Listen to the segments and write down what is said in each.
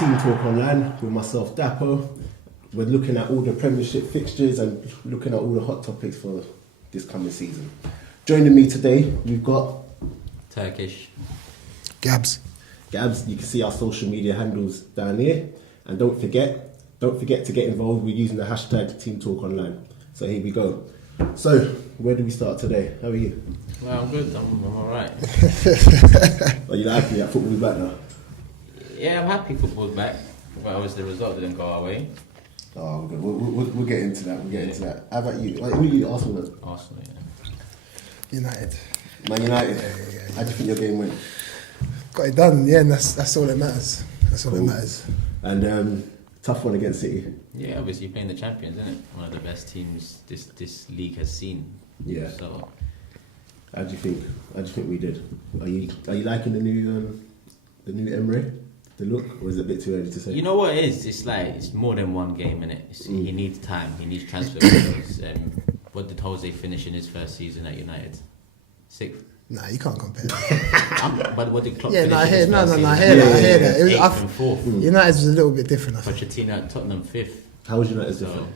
Team Talk Online with myself, Dapo. We're looking at all the Premiership fixtures and looking at all the hot topics for this coming season. Joining me today, we've got Turkish. Gabs, you can see our social media handles down here. And don't forget to get involved. We're using the hashtag TeamTalkOnline. So here we go. So, where do we start today? How are you? Well, I'm good. I'm alright. Are you happy that football's back now? Yeah, I'm happy football's back. Well, obviously the result didn't go our way. Oh, good. We'll get into that. How about you? Like, who are you, Arsenal? Arsenal, yeah. United. Man United? Yeah. How do you think your game went? Got it done, yeah, and that's all that matters. That's all that matters. And tough one against City. Yeah, obviously playing the champions, isn't it? One of the best teams this league has seen. Yeah. So, How do you think we did? Are you liking the new Emery? The look, or is it a bit too early to say? you know what it is? It's more than one game, innit? He needs time. He needs transfer windows. What did Jose finish in his first season at United? 6th. Nah, you can't compare that. But what did Klopp Yeah, finish no, I in his hear, no, first no, I season? hear that. It was, 8th and 4th. United was a little bit different, I think. Pochettino at Tottenham 5th. How was United So, different?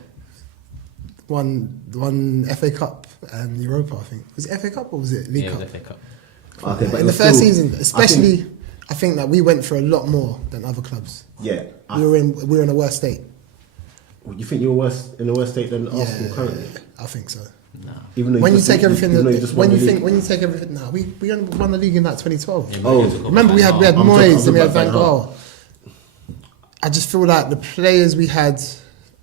One FA Cup and Europa, I think. Was it FA Cup or was it League yeah, Cup? it was FA Cup. Okay, but In it the was first still- season, especially, I think that we went for a lot more than other clubs. Yeah. We were in a worse state. You think you're in a worse state than Arsenal currently? I think so. No. Even though When you just take won- everything, even though you just won the league? when you take everything, nah, we only won the league in that 2012. Yeah, Oh, Mourinho took over Remember, we had Van Gaal. I'm Moyes talking and we had about Van Van Gaal. I just feel like the players we had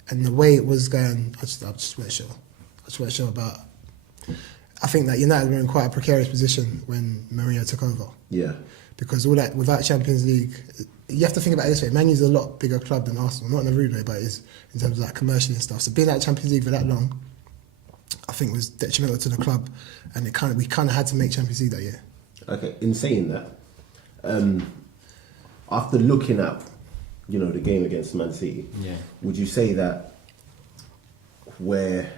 and the way it was going, I just weren't sure. About. I think that United were in quite a precarious position when Mourinho took over, Yeah. because all that without Champions League, you have to think about it this way. Man U's a lot bigger club than Arsenal, not in a rude way, but it is in terms of like commercially and stuff. So being at Champions League for that long, I think was detrimental to the club, and we kind of had to make Champions League that year. Okay. In saying that, after looking at the game against Man City, Yeah. would you say that where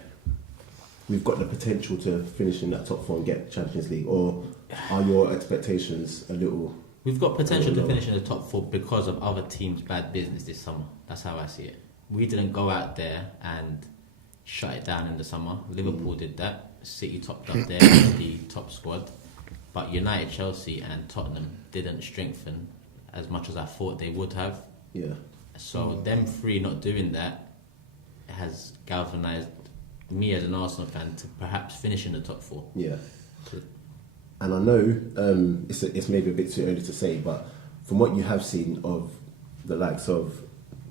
we've got the potential to finish in that top 4 and get Champions League, or are your expectations a little? We've got potential to No. finish in the top 4 because of other teams' bad business this summer. That's how I see it. We didn't go out there and shut it down in the summer. Liverpool did that. City topped up there with the top squad. But United, Chelsea and Tottenham didn't strengthen as much as I thought they would have. Yeah. So them three not doing that has galvanised me as an Arsenal fan to perhaps finish in the top 4. Yeah. And I know it's maybe a bit too early to say, but from what you have seen of the likes of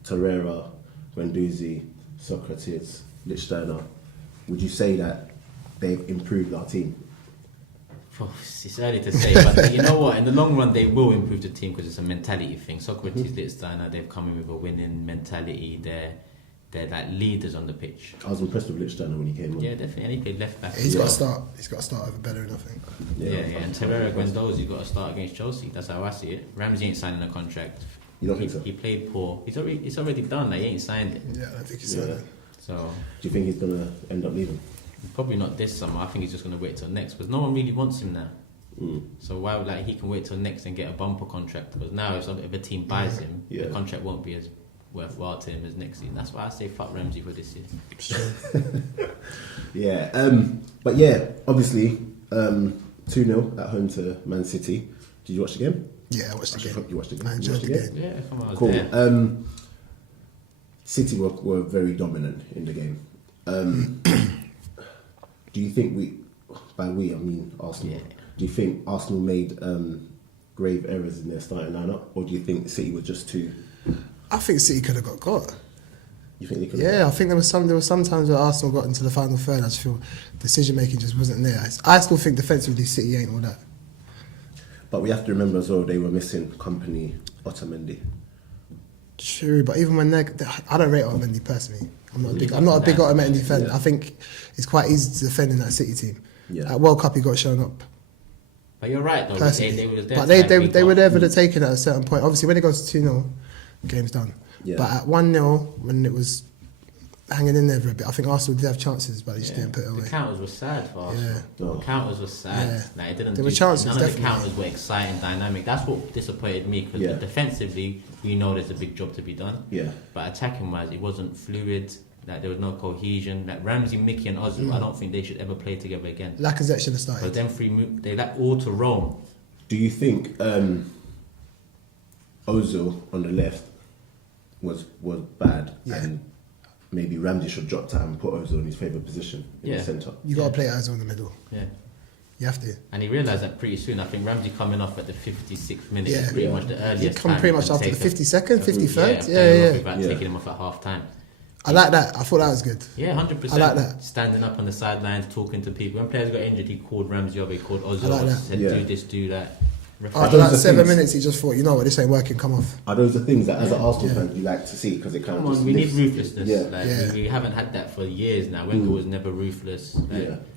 Torreira, Guendouzi, Socrates, Lichtsteiner, would you say that they've improved our team? It's early to say, but you know what? In the long run, they will improve the team because it's a mentality thing. Socrates, Lichtsteiner, they've come in with a winning mentality. They're like leaders on the pitch. I was impressed with Lichtsteiner when he came on. Yeah, definitely. And he played left back. He's as got to well. start. He's got to start over Bellerin, I think. Yeah. And Torreira, Guendouzi got to start against Chelsea. That's how I see it. Ramsey ain't signing a contract. You don't think so? He played poor. It's already done. Like, he ain't signed it. Yeah, I don't think he's done it. So Do you think he's going to end up leaving? probably not this summer. I think he's just going to wait till next because no one really wants him now. So why would he can wait till next and get a bumper contract? Because now if a team buys him, Yeah. the contract won't be as worthwhile to him as next season. That's why I say fuck Ramsey for this year. Yeah. But yeah, obviously 2-0 at home to Man City. Did you watch the game? Yeah, I watched the game. You watched the game? I enjoyed the game. Yeah, come on, I was Cool. there. City were very dominant in the game. Do you think by we I mean Arsenal? Yeah. Do you think Arsenal made grave errors in their starting lineup, or do you think City were just too? I think City could have got. You think they could? Yeah, I think there was some times where Arsenal got into the final third. I just feel decision making just wasn't there. I still think defensively City ain't all that. But we have to remember as well they were missing company Otamendi. True, but even when I don't rate Otamendi personally. I'm not a big Otamendi fan. Yeah. I think it's quite easy to defend in that City team. Yeah. At World Cup, he got shown up. But you're right though. Personally. They were there But to they were there for the beat taking at a certain point. Obviously, when it goes to 2-0, game's done. Yeah. But at 1-0, when it was hanging in there for a bit. I think Arsenal did have chances, but they just didn't put it away. The counters were sad for Arsenal. Yeah. The counters were sad. Yeah. Like, it didn't There were chances, none of definitely. the counters were exciting, dynamic. That's what disappointed me because defensively, we know there's a big job to be done. Yeah. But attacking wise, it wasn't fluid. Like there was no cohesion. Like Ramsey, Mickey, and Ozil, I don't think they should ever play together again. Lacazette should have started. But them three, they like all to roam. Do you think Ozil on the left was bad, and maybe Ramsey should drop that and put Ozil in his favourite position in the centre? You got to play Ozil in the middle. Yeah. You have to. And he realised that pretty soon. I think Ramsey coming off at the 56th minute is pretty much the earliest. He come pretty much after the 52nd, 53rd. About taking him off at half time. I like that. I thought that was good. Yeah, 100%. I like that. Standing up on the sidelines, talking to people. When players got injured, he called Ramsey over, he called Ozil, I like that. said do this, do that. After that 7 minutes, he just thought, you know what, this ain't working, come off. Are those the things that, as an Arsenal fan, you like to see? Because it kind of just we need lifts- ruthlessness. We haven't had that for years now. Wenger was never ruthless.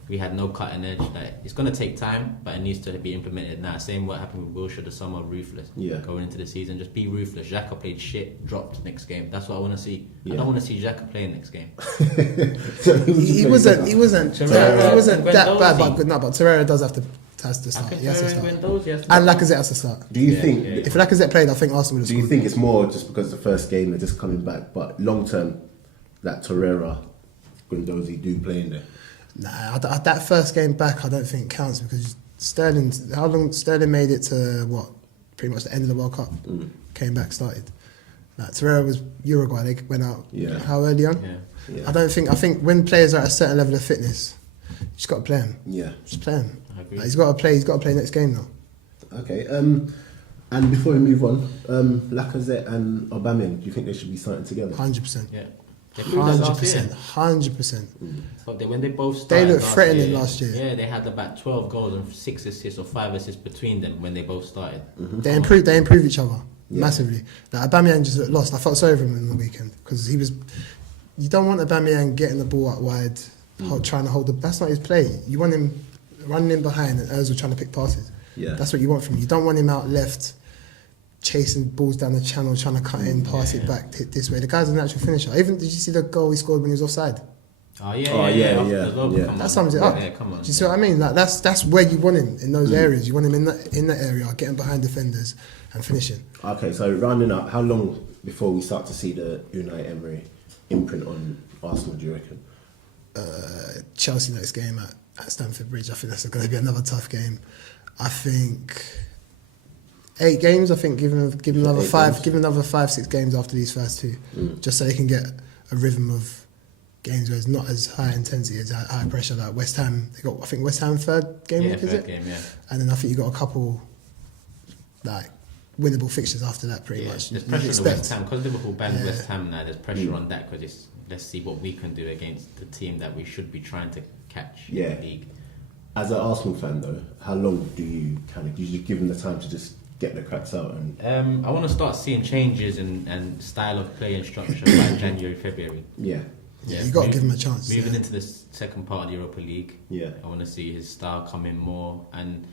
We had no cutting edge. It's going to take time, but it needs to be implemented now. Same what happened with Wilshere this summer, ruthless. Going into the season, just be ruthless. Xhaka played shit, dropped next game. That's what I want to see. I don't want to see Xhaka playing next game. He wasn't that bad, but Torreira has to start. He has to start. And Lacazette has to start. Do you think if Lacazette played, I think Arsenal would have Do you think it's more just because the first game they're just coming back, but long term, that Torreira, Guendouzi do play in there? Nah, that first game back I don't think counts because Sterling made it to what? Pretty much the end of the World Cup. Came back, started. Like Torreira was Uruguay, they went out how early on? I think when players are at a certain level of fitness, you just got to play them. Just play them. Like, he's got to play next game now. Okay. And before we move on, Lacazette and Aubameyang, do you think they should be starting together? 100%. Yeah. 100%. But when they both started, they looked threatening last year. Yeah, they had about 12 goals and 6 assists or 5 assists between them when they both started. They improved each other massively. Like Aubameyang just looked lost. I felt sorry for him in the weekend because he was. You don't want Aubameyang getting the ball out wide, trying to hold the. That's not his play. You want him running in behind and Ozil trying to pick passes. That's what you want from him. You don't want him out left, chasing balls down the channel, trying to cut in, pass it back, hit this way. The guy's a natural finisher. Even did you see the goal he scored when he was offside? That sums it up. Yeah, come on. Do you see what I mean? Like that's where you want him in those areas. You want him in that area, getting behind defenders and finishing. Okay, so rounding up, how long before we start to see the Unai Emery imprint on Arsenal? Do you reckon? Chelsea next game at Stamford Bridge. I think that's going to be another tough game. I think 8 games. I think give them another 5, give them another 5-6 games after these first 2, just so they can get a rhythm of games where it's not as high intensity, as high pressure. Like West Ham, they got West Ham third game week, is it? Game, yeah. And then I think you got a couple like winnable fixtures after that, pretty much. There's pressure on West Ham because Liverpool banned West Ham now. There's pressure on that because let's see what we can do against the team that we should be trying to catch in the league. As an Arsenal fan, though, how long do you give them the time to just get the cracks out? And I want to start seeing changes and style of play and structure by January, February. You got to give him a chance. Moving into the second part of the Europa League, I want to see his style come in more. And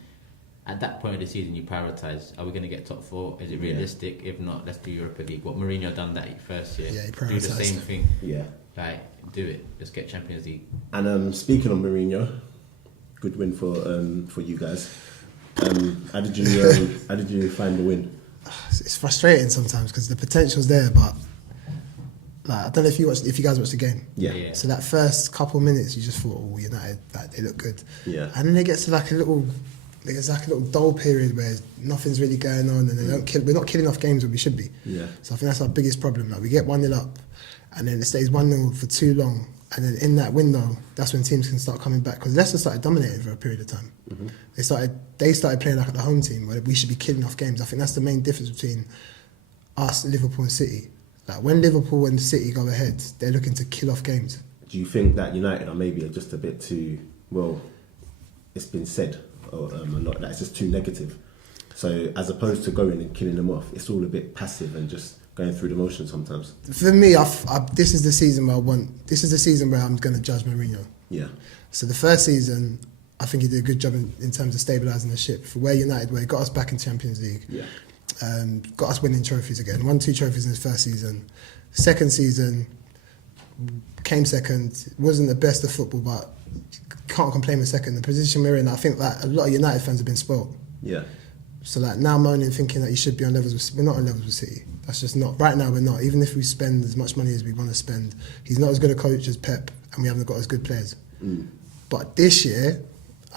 at that point of the season, you prioritise: are we going to get top 4? Is it realistic? If not, let's do Europa League. What Mourinho done that first year. He do the same thing. Like do it. Let's get Champions League. And speaking of Mourinho, good win for you guys. How did you find the win? It's frustrating sometimes because the potential's there, but like, I don't know if you guys watched the game. Yeah. So that first couple minutes, you just thought, oh, United, they look good. Yeah. And then it gets to there's like a little dull period where nothing's really going on, and we're not killing off games where we should be. Yeah. So I think that's our biggest problem. Like we get 1-0 up, and then it stays 1-0 for too long, and then in that window, that's when teams can start coming back. Because Leicester started dominating for a period of time. They started playing like the home team where we should be killing off games. I think that's the main difference between us, Liverpool, and City. Like when Liverpool and City go ahead, they're looking to kill off games. Do you think that United are maybe just a bit too, well, it's been said a lot, that it's just too negative? So as opposed to going and killing them off, it's all a bit passive and just going through the motions sometimes. For me, this is the season where I'm going to judge Mourinho. Yeah. So the first season, I think he did a good job in terms of stabilising the ship. For where United were, he got us back in Champions League. Yeah. Got us winning trophies again. Won 2 trophies in his first season. Second season, came second, wasn't the best of football, but can't complain with second. The position we're in, I think that a lot of United fans have been spoilt. Yeah. So like now moaning, thinking that you should be on levels with, we're not on levels with City. That's just not, right now we're not. Even if we spend as much money as we want to spend, he's not as good a coach as Pep, and we haven't got as good players. But this year,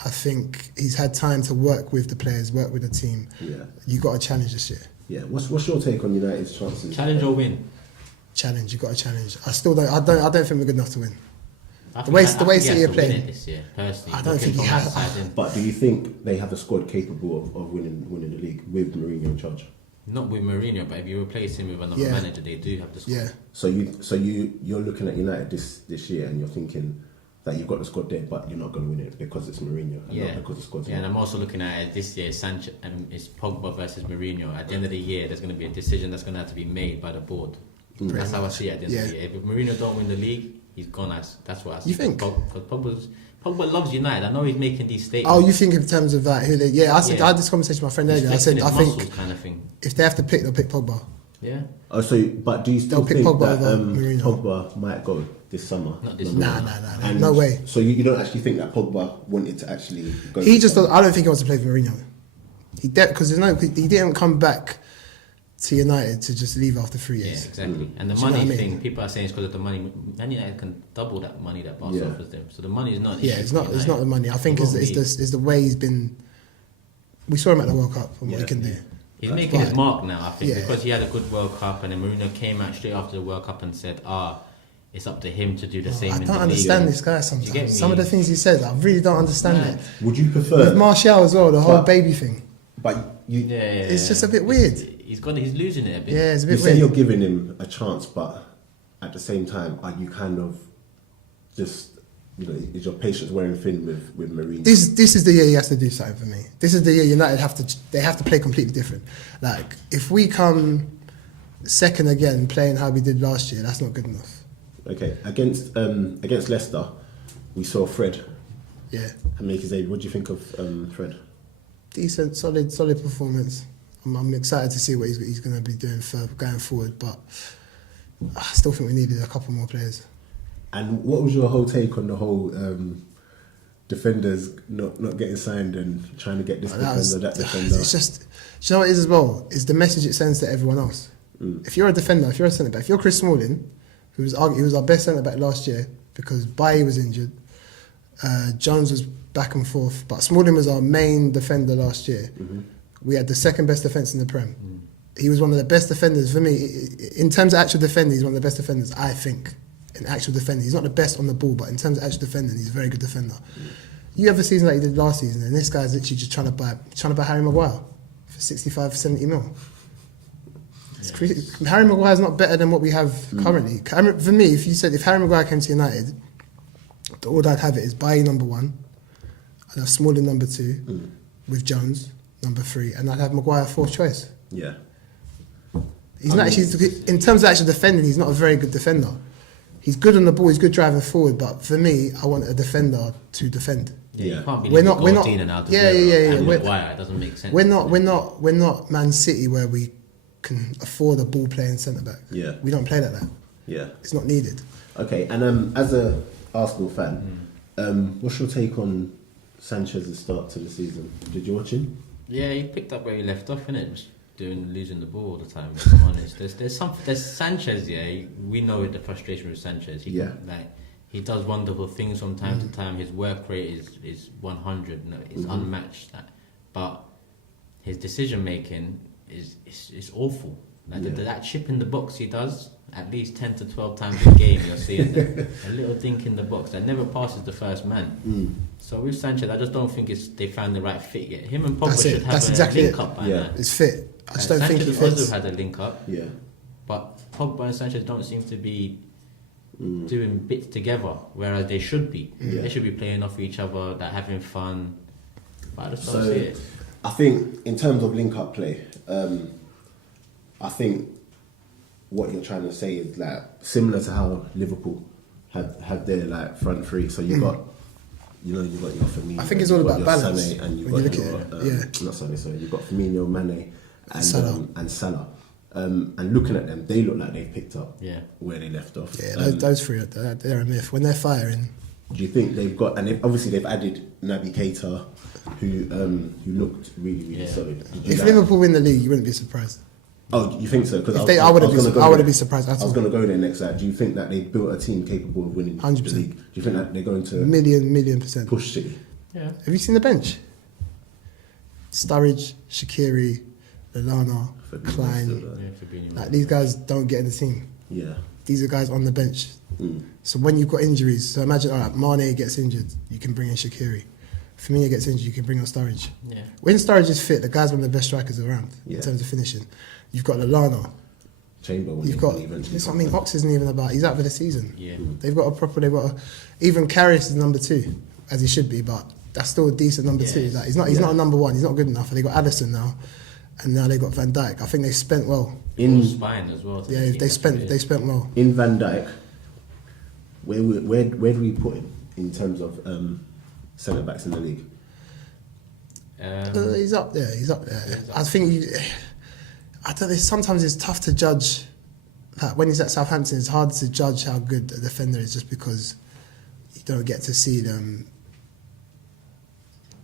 I think he's had time to work with the players, work with the team. Yeah. You got to challenge this year. Yeah. What's your take on United's chances? Challenge or win? Challenge. You got to challenge. I still don't. I don't think we're good enough to win. I The way think he City has are to win playing. it this year, personally. I don't Looking think he from has. outside in. But do you think they have the squad capable of winning the league with Mourinho in charge? Not with Mourinho, but if you replace him with another Yeah. manager, they do have the squad. Yeah. So you're looking at United this year and you're thinking that you've got the squad there, but you're not going to win it because it's Mourinho, and not because the squad's Yeah, and not. I'm also looking at it this year. Sanchez, it's Pogba versus Mourinho. At the end of the year, there's going to be a decision that's going to have to be made by the board. That's how I see it at the end of the year. If Mourinho don't win the league, he's gone. That's what I see. You think? Because Pogba loves United. I know he's making these statements. Oh, you think in terms of that? I had this conversation with my friend earlier. I said I think kind of thing. if they have to pick, they'll pick Pogba. Yeah. Oh, but do you still They'll pick think Pogba that over Mourinho. Pogba might go this summer? Not this Nah, And no way. So you don't actually think that Pogba wanted to actually go? He this just. summer? I don't think he wants to play for Mourinho. He because he didn't come back to United to just leave after 3 Yeah, years. exactly. And the Do you know money what I mean? thing, people are saying it's because of the money. Man United can double that money that Barca offers them. So the money is not. an Yeah, issue it's for not. It's United. not the money. I think It won't be. it's the way he's been. We saw him at the World Cup and what he can do. He's making his Right. mark now, I think, Yeah. because he had a good World Cup, and then Mourinho came out straight after the World Cup and said, it's up to him to do the same I in the don't league. understand this guy You get sometimes. me? Some of the things he says, I really don't understand Right. it. Would you With prefer? Martial as well, the whole But- baby thing. But you, Yeah, It's just a bit weird. He's losing it a bit. Yeah, it's a you bit say weird. you're giving him a chance, but at the same time, are you kind of just, is your patience wearing thin with Mourinho? This is the year he has to do something for me. This is the year United have to play completely different. Like if we come second again, playing how we did last year, that's not good enough. Okay, against Leicester, we saw Fred Yeah, make his debut. What do you think of Fred? decent, solid performance. I'm excited to see what he's going to be doing for going forward, but I still think we needed a couple more players. And what was your whole take on the whole defenders not getting signed and trying to get this that defender? It's just, do you know what it is as well? Is the message it sends to everyone else. If you're a defender, if you're a centre back, if you're Chris Smalling, who was our best centre back last year because Bailly was injured, Jones was back and forth, but Smalling was our main defender last year. We had the second best defence in the Prem. He was one of the best defenders for me in terms of actual defending. He's one of the best defenders, I think. In actual defending, he's not the best on the ball, but in terms of actual defending, he's a very good defender. You have a season like he did last season, and this guy's literally just trying to buy Harry Maguire for 65, 70 mil. It's crazy. Harry Maguire's not better than what we have currently. For me, if Harry Maguire came to United, the order I'd have it is Bailly number 1, I'd have Smalling number 2, with Jones number 3, and I'd have Maguire 4th choice. Yeah. He's not actually, in terms of actual defending, he's not a very good defender. He's good on the ball, he's good driving forward, but for me, I want a defender to defend. Yeah, you can't be We're not- and out yeah. and We're- Maguire. It doesn't make sense. We're not Man City where we can afford a ball playing centre back. Yeah. We don't play like that. Yeah. It's not needed. Okay, and as a Arsenal fan, what's your take on Sanchez's start to the season? Did you watch him? Yeah, he picked up where he left off, innit? Just losing the ball all the time. If I'm honest, there's Sanchez. Yeah, we know the frustration with Sanchez. He does wonderful things from time to time. His work rate is 100. No, it's unmatched. But his decision making is awful. That chip in the box he does at least 10 to 12 times a game. You're seeing a little dink in the box that never passes the first man. So with Sanchez, I just don't think they found the right fit yet. Him and Pogba should have a link up by now. It's fit. I just don't think he Sanchez fits. also had a link up. Yeah. But Pogba and Sanchez don't seem to be doing bits together, whereas they should be. Yeah. They should be playing off each other, like having fun. But I just don't So see it. I think in terms of link-up play, I think what you're trying to say is like similar to how Liverpool had their like front three. So you got. You've got your Firmino. I think it's all you've got about your balance Sané, and you've when got you your look at it. not Sané, sorry. You've got Firmino, Mane, and Salah. And Salah. And looking at them, they look like they've picked up Yeah. where they left off. Yeah, those three, they're a myth. When they're firing, Do you think they've got, and obviously they've added Naby Keita, who looked really solid. if Liverpool win the league, you wouldn't be surprised. Oh, you think so? Because I wouldn't be surprised at all. I was going to go there next. Do you think that they built a team capable of winning 100%. the league? Do you think that they're going to Million percent. push City? Yeah. Have you seen the bench? Sturridge, Shaqiri, Lallana, Klein. Fabinho. Like, these guys don't get in the team. Yeah. These are guys on the bench. So when you've got injuries, so imagine, all right, Mane gets injured, you can bring in Shaqiri. Firmino gets injured, you can bring on Sturridge. Yeah. When Sturridge is fit, the guy's one of the best strikers around Yeah. in terms of finishing. You've got Lallana. Chamber. You've got. That's what I mean. Ox isn't even about. He's out for the season. Yeah. They've got even Karius is number 2, as he should be, but that's still a decent number 2. Like, he's not a number 1. He's not good enough. And they got Addison now, and now they got Van Dijk. I think they spent well. In spine as well. Yeah, they spent well. In Van Dijk, where do we put him in terms of centre backs in the league? He's up there. I think. I don't know. Sometimes it's tough to judge. Like, when he's at Southampton, it's hard to judge how good a defender is just because you don't get to see them.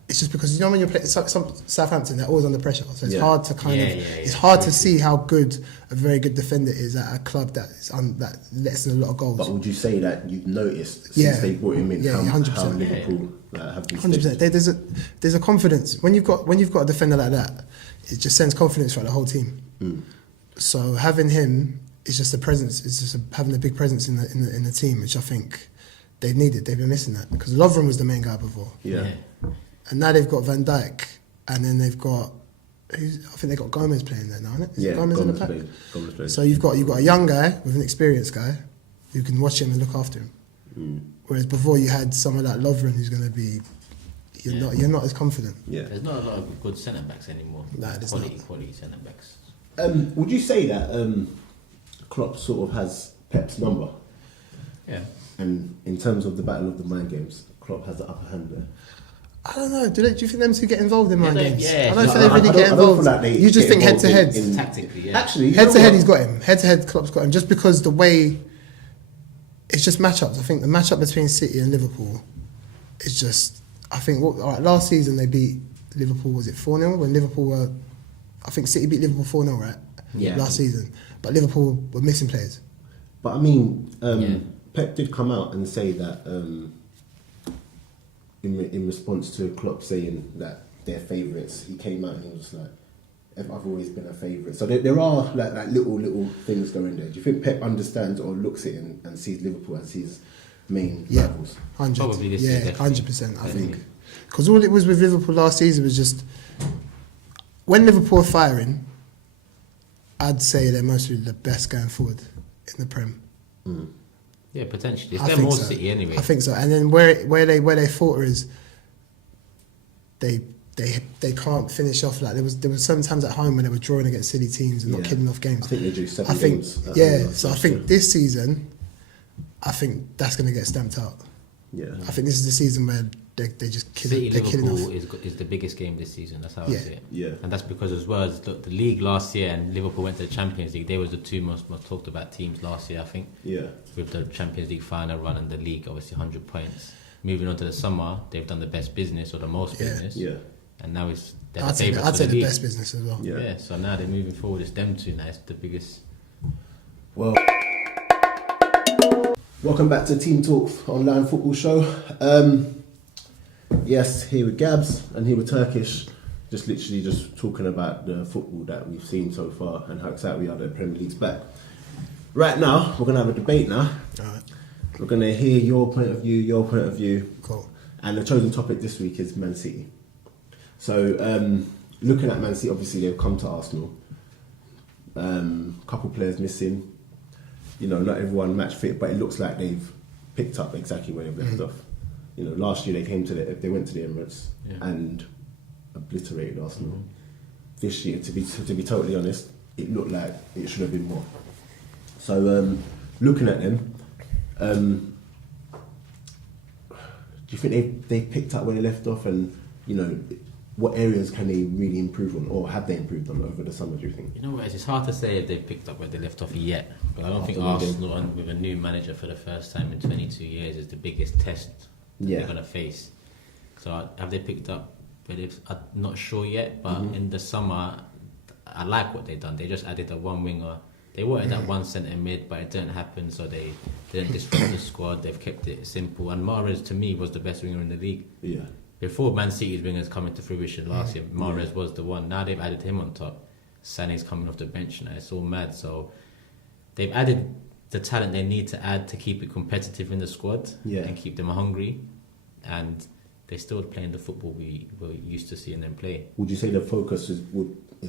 It's just because, you know, when you're playing some Southampton, they're always under pressure, so it's hard to it's hard to see how good a very good defender is at a club that lets in a lot of goals. But would you say that you've noticed since they brought him in how 100%. Liverpool have been 100%. There's a confidence when you've got a defender like that. It just sends confidence throughout the whole team. So having him is just a presence. It's just having a big presence in the team, which I think they've needed. They've been missing that because Lovren was the main guy before. Yeah. And now they've got Van Dijk, and then they've got I think they've got Gomez playing there now, isn't it? Is it Gomez in the pack? Gomez playing. So you've got a young guy with an experienced guy who can watch him and look after him. Whereas before you had someone like Lovren who's going to be you're not as confident. Yeah. There's not a lot of good centre backs anymore. Nah, there's quality centre backs. Would you say that Klopp sort of has Pep's number? Yeah. And in terms of the battle of the mind games, Klopp has the upper hand there. I don't know. Do you think them two get involved in mind games? yeah. I don't think they really get involved. You just think head to head. Tactically, yeah. Actually, Head to head, he's got him. Head to head, Klopp's got him. Just because the way it's just matchups. I think the matchup between City and Liverpool is just. I think last season they beat Liverpool. Was it 4-0 when Liverpool were? I think City beat Liverpool 4-0, right? Yeah. Last season, but Liverpool were missing players. But I mean, Pep did come out and say that in response to Klopp saying that they're favourites, he came out and he was like, "I've always been a favourite." So there are like little things going there. Do you think Pep understands or looks at it and sees Liverpool as his main rivals? 100. Probably this year, 100%. I think because all it was with Liverpool last season was just when Liverpool are firing. I'd say they're mostly the best going forward in the Prem. Yeah, potentially. I They're think more so. City anyway. I think so. And then where they falter is they can't finish off. Like there was some times at home when they were drawing against silly teams and not killing off games. I think they do 7 games. So I think this season, I think that's going to get stamped out. Yeah. I think this is the season where they just kill City it. They're killing Liverpool off. is the biggest game this season. That's how I see it. Yeah. And that's because as well as the league last year and Liverpool went to the Champions League. They were the two most talked about teams last year, I think. Yeah. With the Champions League final run and the league, obviously 100 points. Moving on to the summer, they've done the best business or the most business. Yeah. And now it's I'd say the best business as well. Yeah. So now they're moving forward. It's them two now. It's the biggest. Well, welcome back to Team Talk Online Football Show. Yes, here with Gabs and here with Turkish, just literally just talking about the football that we've seen so far and how excited we are that the Premier League's back. Right now, we're going to have a debate now. All right. We're going to hear your point of view. Cool. And the chosen topic this week is Man City. So, looking at Man City, obviously they've come to Arsenal. Couple players missing. You know, not everyone match fit, but it looks like they've picked up exactly where they've left off. You know, last year they went to the Emirates and obliterated Arsenal. This year, to be totally honest, it looked like it should have been more. So, looking at them, do you think they picked up where they left off? And you know, what areas can they really improve on, or have they improved on over the summer? Do you think? You know what? It's hard to say if they've picked up where they left off yet. But I don't think Arsenal, and with a new manager for the first time in 22 years, is the biggest test that they're going to face. So have they picked up? But I'm not sure yet. But in the summer, I like what they've done. They just added a one winger. They wanted that one centre mid, but it didn't happen. So they didn't disrupt the squad. They've kept it simple. And Mahrez, to me, was the best winger in the league. Yeah. Before Man City's wingers coming to fruition last year, Mahrez was the one. Now they've added him on top. Sané's coming off the bench now. It's all mad. So they've added the talent they need to add to keep it competitive in the squad and keep them hungry. And they're still playing the football we were used to seeing them play. Would you say the focus is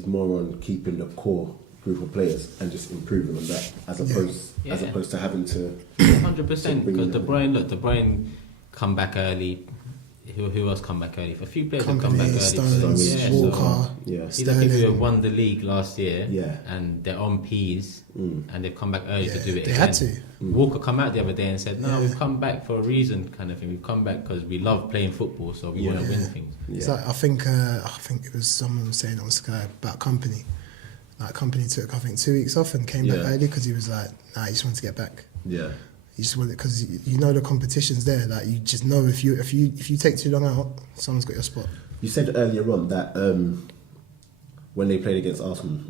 more on keeping the core group of players and just improving on that, as opposed to having to 100%? Because De Bruyne come back early. Who else come back early? A few players have come back early. Stones, Walker, these are people who have won the league last year, and they're on P's, and they've come back early to do it. They again. had to. Walker come out the other day and said, "No, we've come back for a reason," kind of thing. We've come back because we love playing football, so we want to win things. It's like, I think it was someone saying on Sky about Company. Like Company took 2 weeks off and came back early because he was like, "Nah, he just wanted to get back." Yeah. You just want it because you know the competition's there. Like you just know if you take too long out, someone's got your spot. You said earlier on that when they played against Arsenal,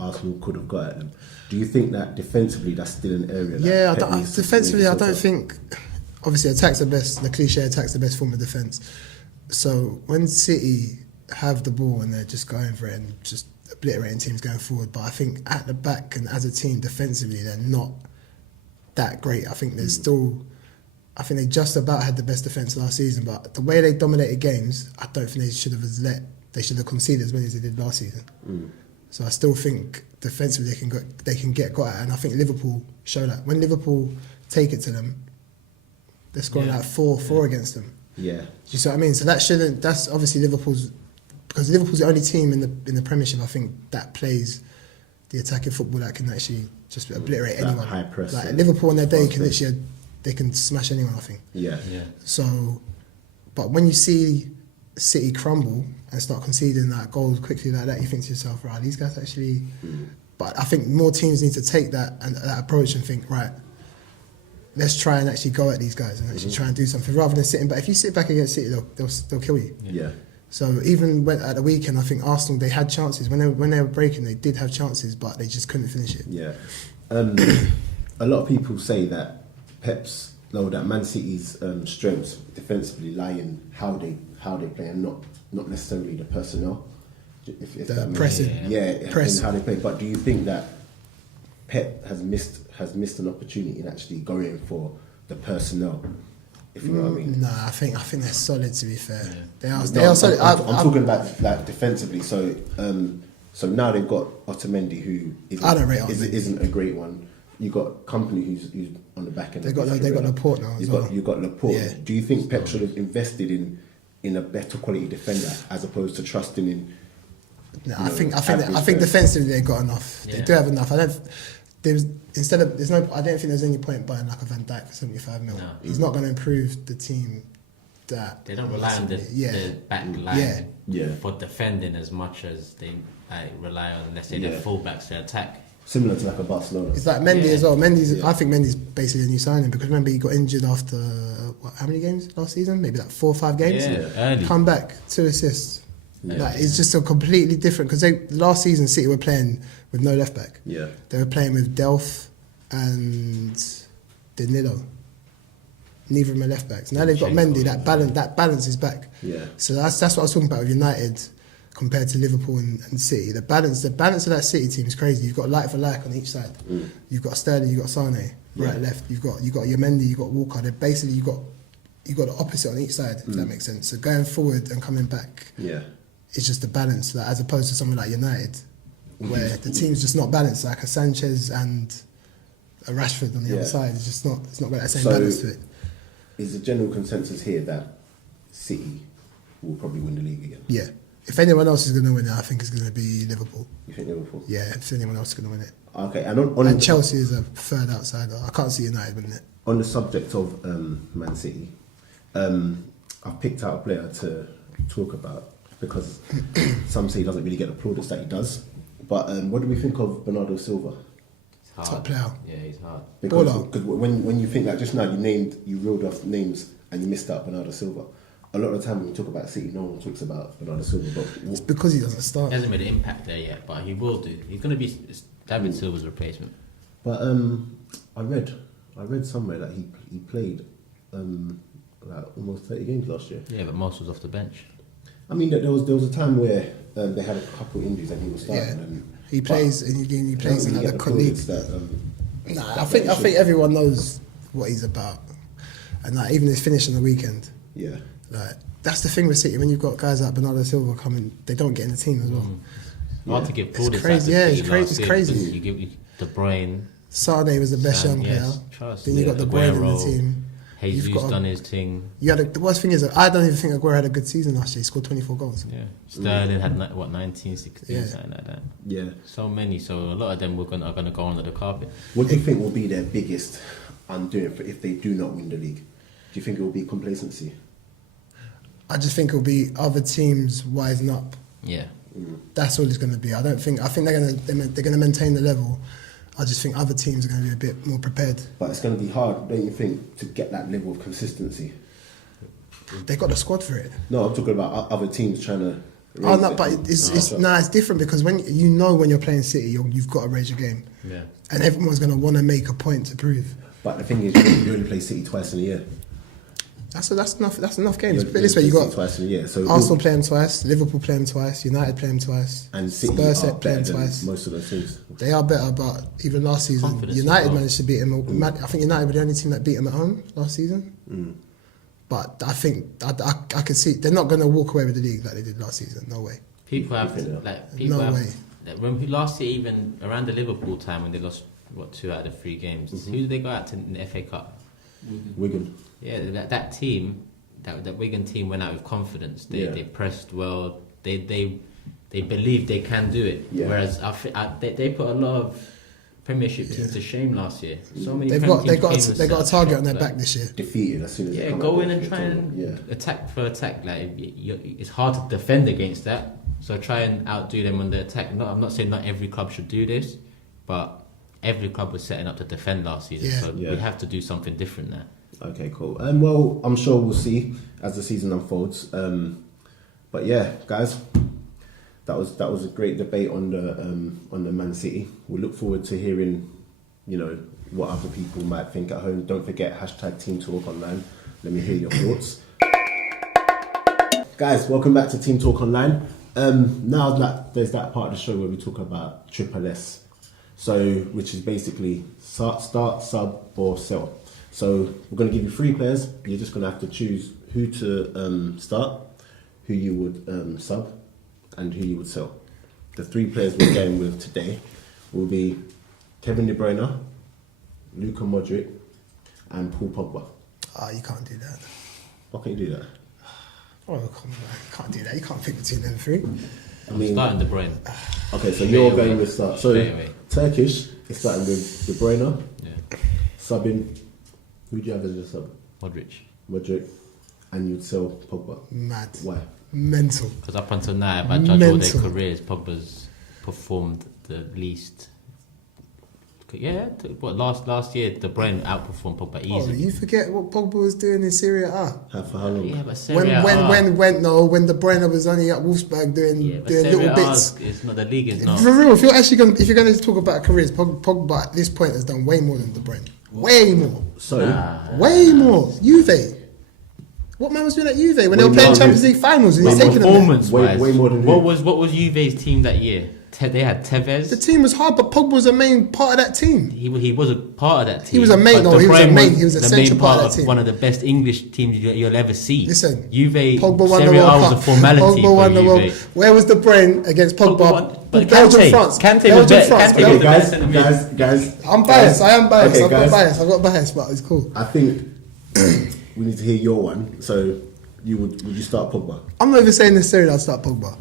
Arsenal could have got at them. Do you think that defensively that's still an area? Defensively, I don't think. Obviously, attack's the best. The cliche attack's the best form of defence. So when City have the ball and they're just going for it and just obliterating teams going forward, but I think at the back and as a team defensively, they're not that great. I think there's still. I think they just about had the best defence last season, but the way they dominated games, I don't think they should have They should have conceded as many as they did last season. So I still think defensively they can get got at, and I think Liverpool show that when Liverpool take it to them, they're scoring like 4-4 against them. Yeah, do you see what I mean? So that's obviously because Liverpool's the only team in the Premiership I think that plays the attacking football that can actually just obliterate anyone. High press. Like Liverpool on their day can literally they can smash anyone. I think. Yeah. So, but when you see City crumble and start conceding that goals quickly like that, you think to yourself, right, these guys actually. But I think more teams need to take that approach and think, right, let's try and actually go at these guys and actually try and do something rather than sitting back. If you sit back against City, they'll kill you. Yeah. So even at the weekend, I think Arsenal, they had chances when they were breaking. They did have chances, but they just couldn't finish it. Yeah. A lot of people say that that Man City's strengths defensively lie in how they play and not necessarily the personnel. If the pressing, and how they play. But do you think that Pep has missed an opportunity in actually going for the personnel? If you know what I mean. Nah, I think they're solid. To be fair, they are solid. I'm talking about like defensively. So now they've got Otamendi, who isn't a great one. You got Company who's on the back end. They got Laporte now. You got Laporte. Yeah. Do you think Pep should have invested in a better quality defender as opposed to trusting in? No, I think defensively they got enough. Yeah. They do have enough. I don't think there's any point buying like a Van Dijk for 75 mil. No. He's not going to improve the team. That they don't rely on the back line for defending as much as they rely on, let's say, their fullbacks to attack. Similar to like a Barcelona. It's like Mendy as well. I think Mendy's basically a new signing because remember he got injured after how many games last season? Maybe like 4 or 5 games. Yeah, early. Come back, 2 assists. Yeah. Like, it's just a completely different because last season City were playing with no left back. Yeah, they were playing with Delph and Danilo. Neither of them are left backs. Now they've got Mendy. That balance is back. Yeah. So that's what I was talking about with United compared to Liverpool and City. The balance of that City team is crazy. You've got like for like on each side. You've got Sterling, you've got Sané, right, left. You've got your Mendy, you've got Walker. They're basically you've got the opposite on each side. If that makes sense. So going forward and coming back. Yeah. It's just the balance, like, as opposed to someone like United, where the team's just not balanced. Like a Sanchez and a Rashford on the other side, it's not got that same balance to it. Is the general consensus here that City will probably win the league again? Yeah. If anyone else is going to win it, I think it's going to be Liverpool. You think Liverpool? Yeah, if anyone else is going to win it. Okay, and Chelsea is a third outsider. I can't see United winning it. On the subject of Man City, I've picked out a player to talk about. because some say he doesn't really get the plaudits that he does. But what do we think of Bernardo Silva? It's hard. Top player. Yeah, he's hard. Because Baller. when you think that just now you reeled off names and you missed out Bernardo Silva. A lot of the time when we talk about City, no one talks about Bernardo Silva. But It's because he doesn't start. He hasn't made an impact there yet, but he will do. He's going to be David Silva's replacement. But I read somewhere that he played like almost 30 games last year. Yeah, but most was off the bench. I mean, there was a time where they had a couple injuries and he was starting. Yeah. And, He plays and he plays in like the colleague. That, I think everyone knows what he's about, and like even his finish on the weekend. Yeah. Like that's the thing with City, when you've got guys like Bernardo Silva coming, they don't get in the team as well. Hard to give It's plaudits. crazy, out to yeah, City it's crazy- last it's year crazy. because You give De Bruyne, Sane was the best young player. yes, trust. Then you got De Bruyne in the Aguero, team. Jesus You've got done his thing. the worst thing is that I don't even think Aguero had a good season last year. He scored 24 goals. Yeah, Sterling had 19, 16, Yeah. something like that. Yeah. So many. So a lot of them are going to go under the carpet. What do you think will be their biggest undoing if they do not win the league? Do you think it will be complacency? I just think it'll be other teams wising up. Yeah. That's all it's going to be. I think they're gonna maintain the level. I just think other teams are going to be a bit more prepared. But it's going to be hard, don't you think, to get that level of consistency? They got the squad for it. No, I'm talking about other teams trying to. Oh no, but it's different because when you're playing City, you've got to raise your game, Yeah. and everyone's going to want to make a point to prove. But the thing is, you only play City twice in a year. That's enough. That's enough games. You Put it this way, you play City got twice in a year. So Arsenal play them twice, Liverpool play them twice, United play them twice, and City Spurs are play them better than twice. most of those teams. They are better, but even last season, Confidence United as well. managed to beat them. I think United were the only team that beat them at home last season. But I think I can see they're not going to walk away with the league like they did last season. No way. People have No way. when last year, even around the Liverpool time when they lost 2 out of 3 games, who did they go out to in the FA Cup? Wigan. Yeah, that team, that Wigan team went out with confidence. They pressed well. They believe they can do it. Yeah. Whereas they put a lot of Premiership teams to shame last year. So many. They got a target on their back this year. Defeated as soon as they Yeah, come go out in with and it. try and Yeah. attack for attack. Like it's hard to defend against that. So try and outdo them on the attack. No, I'm not saying not every club should do this, but every club was setting up to defend last season. Yeah. So Yeah. we have to do something different now. Okay, cool. Well, I'm sure we'll see as the season unfolds. But yeah, guys, that was a great debate on the Man City. We look forward to hearing, what other people might think at home. Don't forget #TeamTalkOnline. Let me hear your thoughts. Guys, welcome back to Team Talk Online. Now that there's that part of the show where we talk about triple S, which is basically start, sub, or sell. So we're going to give you 3 players. You're just going to have to choose who to start, who you would sub, and who you would sell. The 3 players we're going with today will be Kevin De Bruyne, Luka Modric, and Paul Pogba. You can't do that. Why can't you do that? Oh, come on, you can't do that. You can't pick between them 3. I'm starting De Bruyne. Okay, so Straight you're away. going with start. So Straight away. Turkish is starting with De Bruyne, Yeah. subbing. Who do you have as your sub? Modric, and you'd sell Pogba. Mad. Why? Mental. Because up until now, if I judge all their Mental. careers, Pogba's performed the least. Yeah, last year De Bruyne outperformed Pogba Oh, easily. you forget what Pogba was doing in Serie A. For how long? Yeah, but Serie A, When De Bruyne was only at Wolfsburg doing but doing Serie little A, bits. it's not the league is not. For real, if you're going to talk about careers, Pogba at this point has done way more than De Bruyne. Way more. So Way more. Juve. What man was doing at Juve when they were playing Champions League finals and he's taking them there? Performance-wise, Way more than who? what was Juve's team that year? They had Tevez. The team was hard, but Pogba was a main part of that team. He was a part of that team. He was a main- but no, De he was a Bruyne main- he was a the central main part of of that team. one of the best English teams you'll ever see. Listen, Juve, Pogba won Serie the A World was a Cup. formality Pogba won for the World. Juve. Where was De Bruyne against Pogba? But Belgium, Kante- France. Kante was Belgium, better. France. Kante Okay, was the Belgium. best. guys. I'm biased. I am biased. Okay, I've got guys. bias. I've got bias, but it's cool. I think we need to hear your one. So would you start Pogba? I'm not even saying necessarily I'd start Pogba,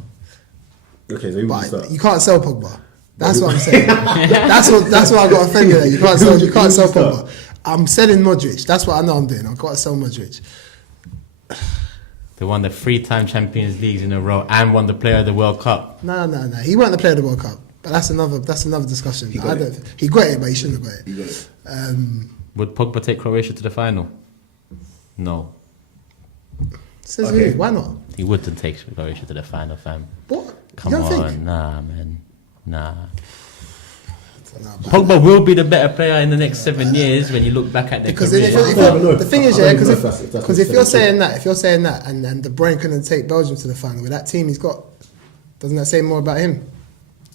Okay, so who would you but start? you can't sell Pogba. That's what I'm saying. that's what I got offended at. You can't sell Who Pogba. I'm selling Modric. That's what I know I'm doing. I've got to sell Modric. They won the 3-time Champions Leagues in a row and won the Player of the World Cup. No. He weren't the player of the World Cup. But that's another discussion. He got it, but he shouldn't have got it. He got it. Would Pogba take Croatia to the final? No. Says Okay. who? Why not? He wouldn't take Croatia to the final, fam. What? Come you don't on, think? nah, man. Nah. Nah, Pogba will be the better player in the next 7 years when you look back at their because career. the thing is, yeah, because if you're saying that, that, and De Bruyne couldn't take Belgium to the final with that team he's got, doesn't that say more about him?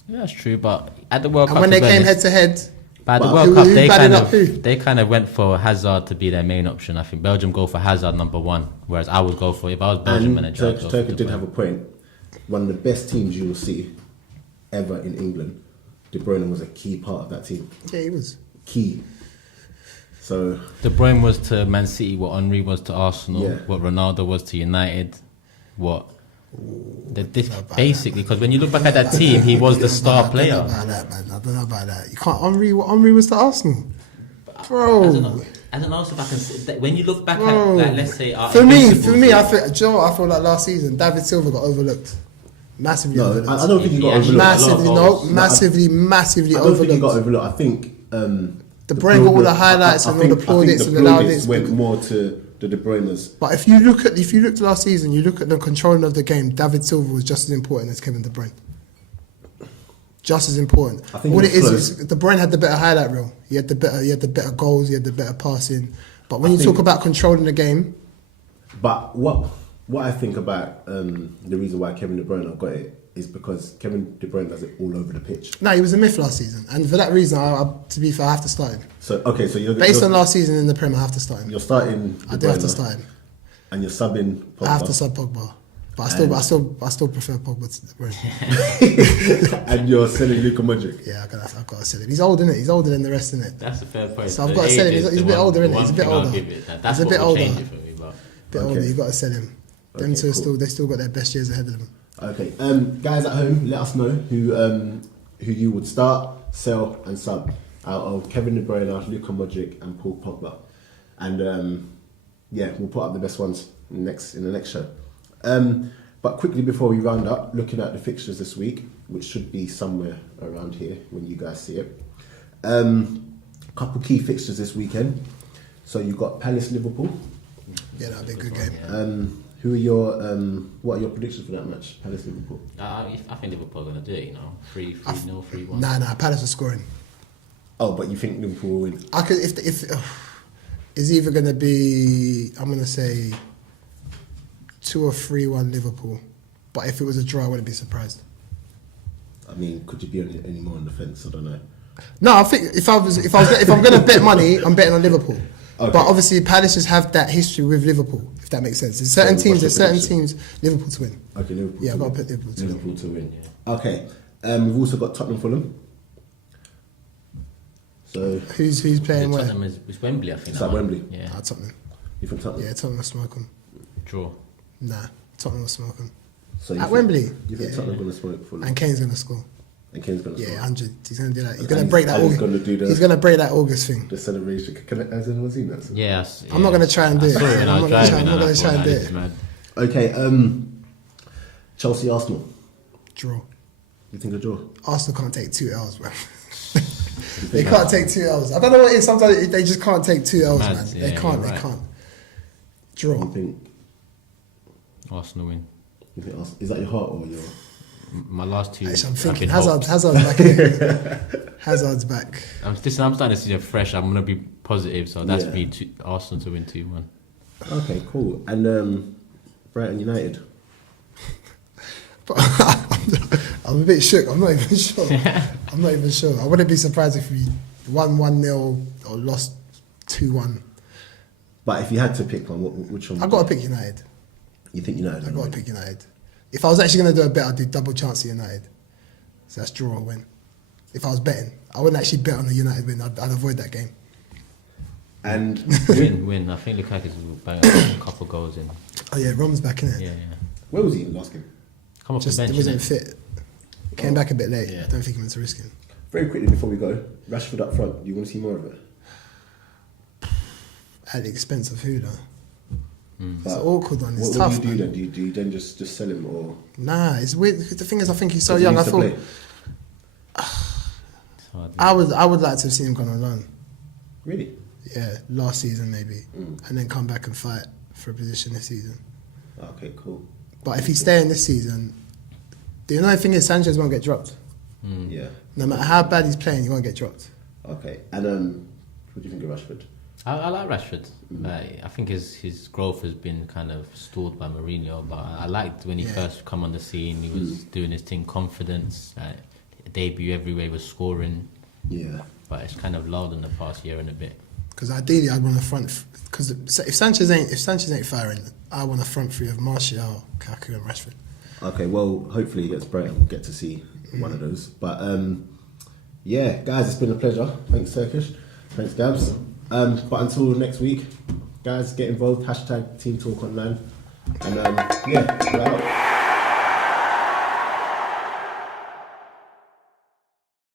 Yeah, that's true, but at the World And Cup, when they to be came honest, head to head, by the But World who- Cup, who batted up who? they kind of went for Hazard to be their main option. I think Belgium go for Hazard number 1, whereas I would go for, if I was Belgium manager, I'd go for Turkey De did Bruyne. have a point. One of the best teams you will see ever in England. De Bruyne was a key part of that team. yeah, he was. Key. So De Bruyne was to Man City what Henry was to Arsenal, Yeah. what Ronaldo was to United, what about basically, because when you look back at that team, he was the star I player. don't know about that, man. I don't know about that. You can't. Henry was to Arsenal, I bro. don't know if I can say, when you look back Bro. at, like, let's say, our For me, Invincibles, I feel. Do you know what? I feel like last season, David Silva got overlooked, massively no, overlooked. I don't think he got Yeah, overlooked. Massively, a lot of no, goals. massively I don't think he got overlooked. overlooked. I think De Bruyne got all the highlights and all the plaudits and the loudits. went more to the De Bruyne's. But if you looked last season, you look at the controlling of the game. David Silva was just as important as Kevin De Bruyne. Just as important. I think What it it was is De Bruyne had the better highlight reel. He had the better goals. He had the better passing. But when you talk about controlling the game, But what I think about the reason why Kevin De Bruyne got it is because Kevin De Bruyne does it all over the pitch. no, he was a myth last season, and for that reason, to be fair, I have to start him. So okay, so you're Based on last season in the Prem, I have to start him. you're starting. I De do have to Bruyne, start him. and you're subbing. Pogba. I have to sub Pogba, but I still prefer Pogba to De Bruyne. And you're selling Luka Modric. Yeah, I've got to sell him. He's old, innit? He's older than the rest, innit? that's a fair point. So I've The got to sell him. age He's is a the bit one- older, the innit? one He's a bit thing I'll older. give it. That's He's a what bit will older. change it for me, but Bit Okay. older. You got to sell him. Them Okay, two cool. they still got their best years ahead of them. Okay, guys at home, let us know who you would start, sell, and sub out of Kevin De Bruyne, Luka Modric, and Paul Pogba. And yeah, we'll put up the best ones in the next show. But quickly before we round up, looking at the fixtures this week, which should be somewhere around here when you guys see it. Couple key fixtures this weekend. So you've got Palace Liverpool. Yeah, that'll be a good game. Who are your what are your predictions for that match? Palace Liverpool. I think Liverpool are going to do it, 3-0, 3-1. Nah, Palace are scoring. Oh, but you think Liverpool will win? I could if it's either going to be, I'm going to say 2 or 3-1 Liverpool. But if it was a draw, I wouldn't be surprised. I mean, could you be any more on the fence? I don't know. No, I think if I'm going to bet money, I'm betting on Liverpool. Okay. But obviously, Palace just have that history with Liverpool, if that makes sense. There's certain So what's your teams, Liverpool to win. Okay, Liverpool. Yeah, to I've got to win. put Liverpool to win. Liverpool to win. Okay. We've also got Tottenham Fulham. So Who's playing where? Tottenham is Wembley, I think. It's that at one. Wembley. Yeah. Tottenham. you think Tottenham? Yeah, Tottenham will smoke them. Draw. Nah, Tottenham will smoke them. So you At think- Wembley? You think Yeah, Tottenham going to smoke Fulham? And Kane's going to score. And Kane's going to Yeah, score. 100. He's going to do that. He's And going to he's- break that. and he's gonna do the- He's going to break that August thing. The celebration. Has anyone seen that? Yes. I'm not going to try and do it. I saw it when I I'm was not driving. going to try and do It's it. mad. Okay. Chelsea Arsenal. Draw. You think a draw? Arsenal can't take 2 L's, bro. They can't take 2 L's. I don't know what it is. Sometimes they just can't take 2 L's, Mad, man. yeah, They can't. you're They right. can't. You Draw. think? Arsenal win. You think Arsenal, is that your heart or your? My last two. Actually, I'm I've thinking been Hazard's hoped. back. Innit? Hazard's back. I'm starting to see it fresh. I'm going to be positive, so that's Yeah. me. Arsenal to win 2-1. Okay, cool. And Brighton United. But I'm a bit shook. I'm not even sure. I'm not even sure. I wouldn't be surprised if we won 1-0 or lost 2-1. But if you had to pick one, which one? I've got to pick United. You think United? I've got to pick United. If I was actually going to do a bet, I'd do double chance of United. So that's draw or win. If I was betting, I wouldn't actually bet on the United win. I'd avoid that game. And Win. I think Lukaku's bang a couple goals in. Oh yeah, Rom's back in it. Yeah. where was he in the last game? Come off Just the bench. it wasn't innit? fit. Came back a bit late. Yeah. I don't think he went to risk him. Very quickly before we go, Rashford up front. Do you want to see more of it? At the expense of who though? It's an awkward one. It's what tough. do you do man. then? Do you then just sell him or? Nah, it's weird. The thing is, I think he's so Does he young. I used to thought play? It's hard. I would like to have seen him go on a run. Really? Yeah, last season maybe, and then come back and fight for a position this season. Okay, cool. But if he's staying this season, the only thing is Sanchez won't get dropped. Yeah. No matter how bad he's playing, he won't get dropped. Okay. And what do you think of Rashford? I like Rashford. Like, I think his growth has been kind of stalled by Mourinho, but I liked when he first come on the scene. He was doing his thing, confidence, debut everywhere, he was scoring. Yeah. But it's kind of lulled in the past year and a bit. Because ideally, I'd want a front. Because if Sanchez ain't firing, I want a front three of Martial, Kaku, and Rashford. Okay, well, hopefully he gets better and we'll get to see one of those. But yeah, guys, it's been a pleasure. Thanks, Turkish. Thanks, Gabs. But until next week, guys, get involved. # TeamTalkOnline. And yeah, we're out.